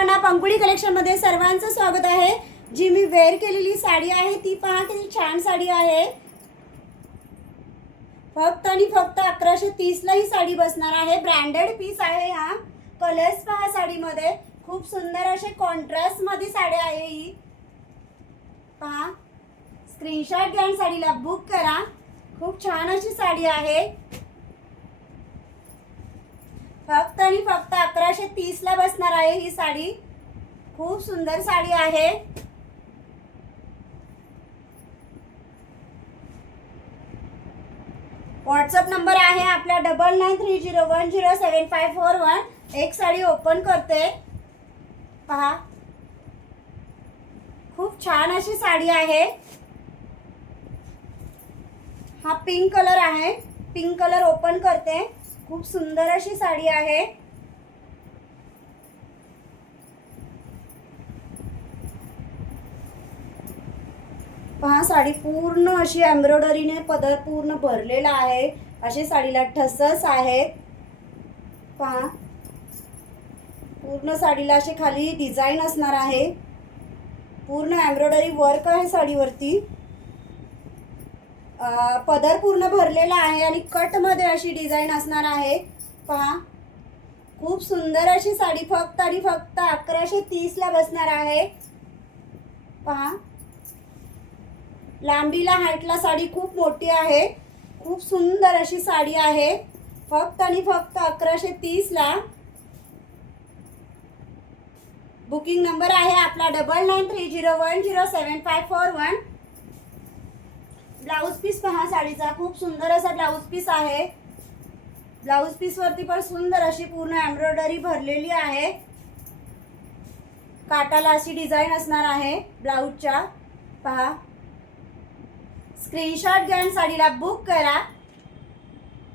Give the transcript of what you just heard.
सर्वांना पंकुडी कलेक्शन मध्ये सर्वांचं स्वागत आहे। जी मी वेअर केलेली साडी आहे ती पहा किती छान साडी आहे। फक्त आणि फक्त 1130 ला ही साडी बसणार आहे। ब्रँडेड पीस आहे। हा कलर्स पहा साडीमध्ये खूप सुंदर असे कॉन्ट्रास्ट मध्ये साडी आहे ही पहा। स्क्रीनशॉट घ्या आणि साडीला बुक करा। खूप छान अशी साडी आहे। फक्त आणि फक्त 1130 ला बसणार आहे ही साडी। खूप सुंदर साडी आहे। व्हॉट्सअप नंबर आहे आपला 9930107541। एक साडी ओपन करते पहा। खूप छान अशी साडी आहे। हा पिंक कलर आहे। पिंक कलर ओपन करते। खूप सुंदर अशी साडी आहे। पहा साडी पूर्ण अशी एम्ब्रॉयडरीने पदर पूर्ण भरलेला आहे। अशी साडीला ठसस आहेत पहा। पूर्ण साडीला अशी खाली डिझाइन असणार आहे। पूर्ण एम्ब्रॉयडरी वर्क आहे साडीवरती। पदर पूर्ण भरलेला आहे आणि कट मध्ये अशी डिझाइन असणार आहे पहा। खूप सुंदर अशी साडी फक्त आणि फक्त 1130 ला बसणार आहे पहा। लांबीला हाईटला साडी खूप मोठी आहे। खूप सुंदर अशी साडी आहे। फक्त आणि फक्त 1130 ला। बुकिंग नंबर आहे आपला 9930107541। ब्लाउज पीस पहा साडीचा खूप सुंदर असा ब्लाउज पीस आहे। ब्लाउज पीस वरती पण सुंदर अशी पूर्ण एम्ब्रॉयडरी भरलेली आहे। काटाला अशी डिझाइन असणार आहे ब्लाउजच्या पहा। स्क्रीनशॉट घ्या आणि साडीला बुक करा।